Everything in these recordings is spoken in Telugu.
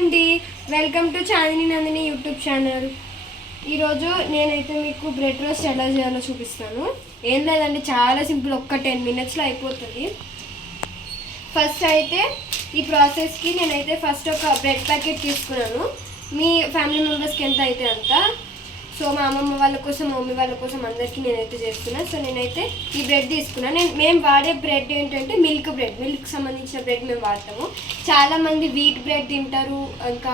అండి. Welcome to Chandini Nandini YouTube channel ఈరోజు నేనైతే మీకు బ్రెడ్ రోస్ట్ ఎలా చేయాలో చూపిస్తాను. ఏం లేదండి చాలా సింపుల్ ఒక్క టెన్ మినిట్స్లో అయిపోతుంది. ఫస్ట్ అయితే ఈ ప్రాసెస్కి నేనైతే ఫస్ట్ ఒక బ్రెడ్ ప్యాకెట్ తీసుకున్నాను. మీ ఫ్యామిలీ మెంబర్స్కి ఎంత అయితే అంత. సో మా అమ్మమ్మ వాళ్ళ కోసం మమ్మీ వాళ్ళ కోసం అందరికీ నేనైతే చేస్తున్నా. సో నేనైతే ఈ బ్రెడ్ తీసుకున్నాను నేను మేము వాడే బ్రెడ్ ఏంటంటే మిల్క్ బ్రెడ్ మిల్క్ సంబంధించిన బ్రెడ్ మేము వాడతాము. చాలామంది వీట్ బ్రెడ్ తింటారు ఇంకా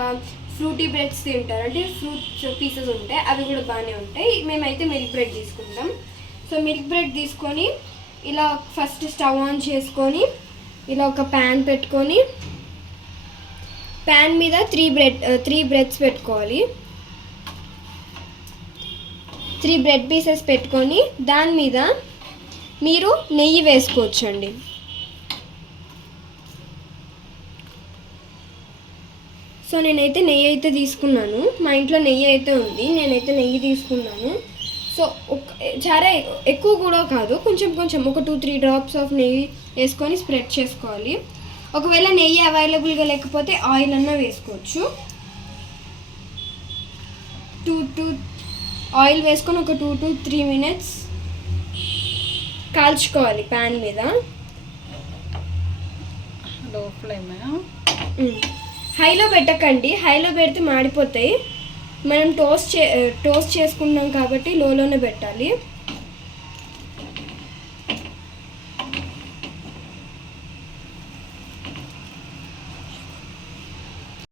ఫ్రూటీ బ్రెడ్స్ తింటారు. అంటే ఫ్రూట్స్ పీసెస్ ఉంటాయి అవి కూడా బాగానే ఉంటాయి. మేమైతే మిల్క్ బ్రెడ్ తీసుకుంటాం. సో మిల్క్ బ్రెడ్ తీసుకొని ఇలా ఫస్ట్ స్టవ్ ఆన్ చేసుకొని ఇలా ఒక ప్యాన్ పెట్టుకొని ప్యాన్ మీద త్రీ బ్రెడ్ త్రీ బ్రెడ్స్ పెట్టుకోవాలి. త్రీ బ్రెడ్ పీసెస్ పెట్టుకొని దాని మీద మీరు నెయ్యి వేసుకోవచ్చండి. సో నేనైతే నెయ్యి అయితే తీసుకున్నాను. మా ఇంట్లో నెయ్యి అయితే ఉంది. నేనైతే నెయ్యి తీసుకున్నాను. సో ఒక చాలా ఎక్కువ కూడా కాదు. కొంచెం కొంచెం ఒక టూ త్రీ డ్రాప్స్ ఆఫ్ నెయ్యి వేసుకొని స్ప్రెడ్ చేసుకోవాలి. ఒకవేళ నెయ్యి అవైలబుల్గా లేకపోతే ఆయిల్ అన్నా వేసుకోవచ్చు. టూ టూ ఆయిల్ వేసుకొని ఒక టూ టు త్రీ మినిట్స్ కాల్చుకోవాలి ప్యాన్ మీద. Low flame. హైలో పెట్టకండి. హైలో పెడితే మాడిపోతాయి. మనం టోస్ట్ చే టోస్ట్ చేసుకుంటాం కాబట్టి లోలోనే పెట్టాలి.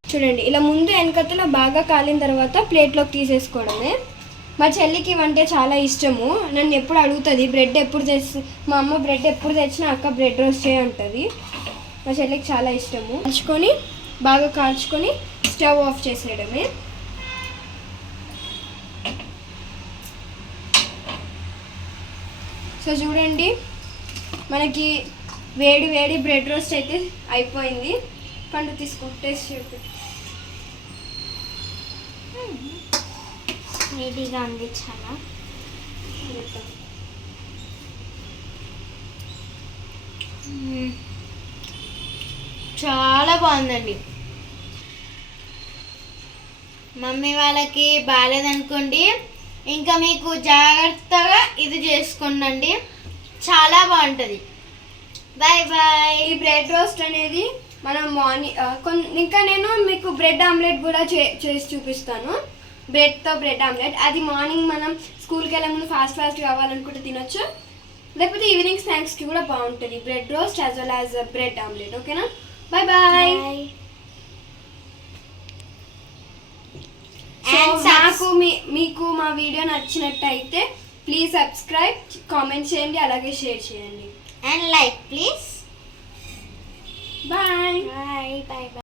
చూడండి ఇలా ముందు వెనకతల బాగా కాలిన తర్వాత ప్లేట్లోకి తీసేసుకోవడమే. మా చెల్లికి వంట చాలా ఇష్టము. నన్ను ఎప్పుడు అడుగుతుంది బ్రెడ్ ఎప్పుడు తెచ్చి మా అమ్మ బ్రెడ్ ఎప్పుడు తెచ్చినా అక్క బ్రెడ్ రోస్ట్ చేయ ఉంటుంది మా చెల్లికి చాలా ఇష్టము. కాల్చుకొని బాగా కాల్చుకొని స్టవ్ ఆఫ్ చేసేయడమే. సో చూడండి మనకి వేడి వేడి బ్రెడ్ రోస్ట్ అయితే అయిపోయింది. పండు తీసుకో వేడిగా ఉంది చాలా బాగుందండి. మమ్మీ వాళ్ళకి బాగాలేదనుకోండి ఇంకా మీకు జాగ్రత్తగా ఇది చేసుకోండి చాలా బాగుంటుంది. Bye bye. ఈ బ్రెడ్ రోస్ట్ అనేది మనం మార్నింగ్ ఇంకా నేను మీకు బ్రెడ్ ఆమ్లెట్ కూడా చే చేసి చూపిస్తాను. బ్రెడ్తో బ్రెడ్ ఆమ్లెట్. అది మార్నింగ్ మనం స్కూల్కి వెళ్ళే ముందు ఫాస్ట్ ఫాస్ట్ కావాలనుకుంటే తినొచ్చు. లేకపోతే ఈవినింగ్ స్నాక్స్కి కూడా బాగుంటుంది. Bread roast as well as bread omelette. ఓకేనా? బాయ్ బాయ్ నాకు మీ మీకు మా వీడియో నచ్చినట్టయితే ప్లీజ్ సబ్స్క్రైబ్ కామెంట్ చేయండి అలాగే షేర్ చేయండి. And like please bye bye bye